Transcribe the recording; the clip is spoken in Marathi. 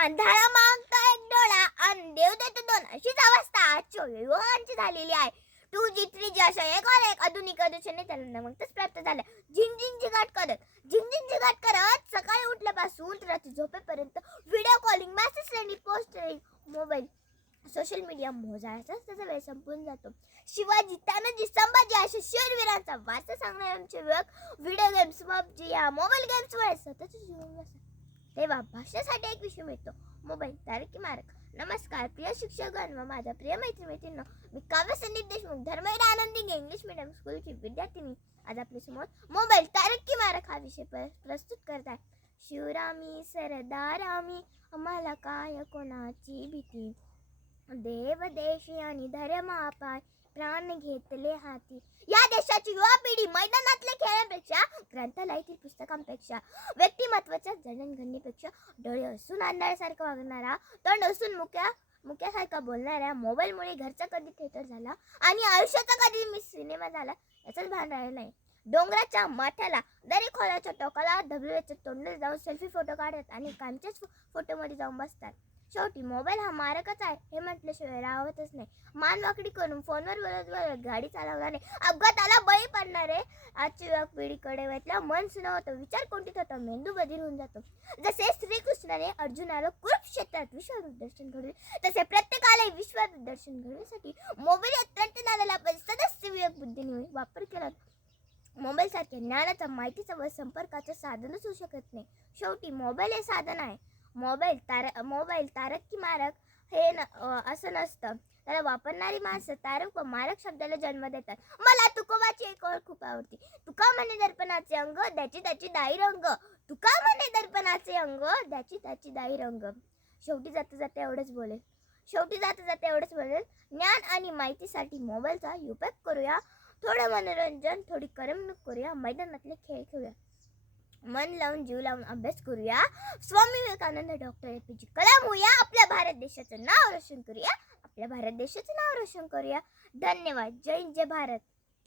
अंधारा मागतो एक डोळा आणि देव देतो दोन, अशीच अवस्था आजच्या युवकांची झालेली आहे. 2G 3G अशा एकावर एक आधुनिक आदेशाने त्यांना मगच प्राप्त झाल्या. झिंग करत सकाळी उठल्यापासून रात्री झोपेपर्यंत video calling, message sending, posting, mobile, social media मोजायचाच त्याचा वेळ संपून जातो. शिवाजी, तानाजी, संभाजी अशा शूरवीरांचा वारसा सांगणारे आमचे युवक व्हिडिओ गेम्स, पबजी या मोबाईल गेम्समुळे सतत जीवन बसतात. तेव्हा भाषेसाठी एक विषय मिळतो, मोबाईल तारकी मारक. नमस्कार प्रिय शिक्षकगण व माझ्या प्रिय मैत्रिणींनो, मी काव्य संदीप देशमुख, धर्मवीर आनंदी इंग्लिश मीडियम स्कूलची विद्यार्थिनी आज आपल्या समोर मोबाईल तारकी मारक हा विषय प्रस्तुत करत आहे. शिवरामी सरदारामी आम्हाला काय कोणाची भीती, देव देशी आणि धर्मापाय प्राण घेतले हाती. या देशाची युवा पिढी मैदानातल्या खेळांपेक्षा, ग्रंथालयातील पुस्तकांपेक्षा, व्यक्तिमत्वाच्या जडणघडणीपेक्षा डोळे असून अंधारासारखं वागणारा, तोंड असून मुक्यासारखा बोलणाऱ्या मोबाईलमुळे घरचा कधी थिएटर झाला आणि आयुष्याचा कधी सिनेमा झाला याचंच भान राहिलं नाही. डोंगराच्या माथ्याला, दरी खोलाच्या टोकाला धबधब्याच्या तोंडात जाऊन सेल्फी फोटो काढतात आणि कामच्याच फोटोमध्ये जाऊन बसतात. शेवटी मोबाईल हा मारकच आहे हे म्हटल्याशिवाय राहतच नाही. मान वाकडी करून फोनवर बोलत गाडी चालवणारे, अपघाताला बळी पडणारे आजची युवक पिढीकडे वाटलं मन सुन्न होतं, विचार कोंडीत होता, मेंदू बधीर होऊन जातो. जसे श्रीकृष्णाने अर्जुनाला कुरुक्षेत्रात विश्वरूप दर्शन घडले, तसे प्रत्येकाला विश्वरूप दर्शन घडण्यासाठी मोबाईल अत्यंत नादाला पण सदस्य विवेक बुद्धीने वापर केला. मोबाईल सारख्या ज्ञानाचा, माहितीचा व संपर्काचं साधनच होऊ शकत नाही. शेवटी मोबाईल हे साधन आहे. मोबाईल तारक की मारक हे असं नसतं. त्याला वापरणारी माणसं तारक व मारक शब्दाला जन्म देतात. मला तुकोबाची एक ओळ खूप आवडते. तुका म्हणे दर्पणाचे अंग, त्याची त्याची दाई रंग. तुका म्हणे दर्पणाचे अंग, त्याची त्याची दाई रंग. शेवटी जाता एवढंच बोलेल. ज्ञान आणि माहितीसाठी मोबाईलचा उपयोग करूया. थोडं मनोरंजन, थोडी करमणूक करूया. मैदानातले खेळ खेळूया. मन लावून जीव लावून अभ्यास करूया. स्वामी विवेकानंद, डॉक्टर APJ कलाम होऊया. आपल्या भारत देशाचं नाव रोशन करूया. धन्यवाद. जय हिंद, जय भारत.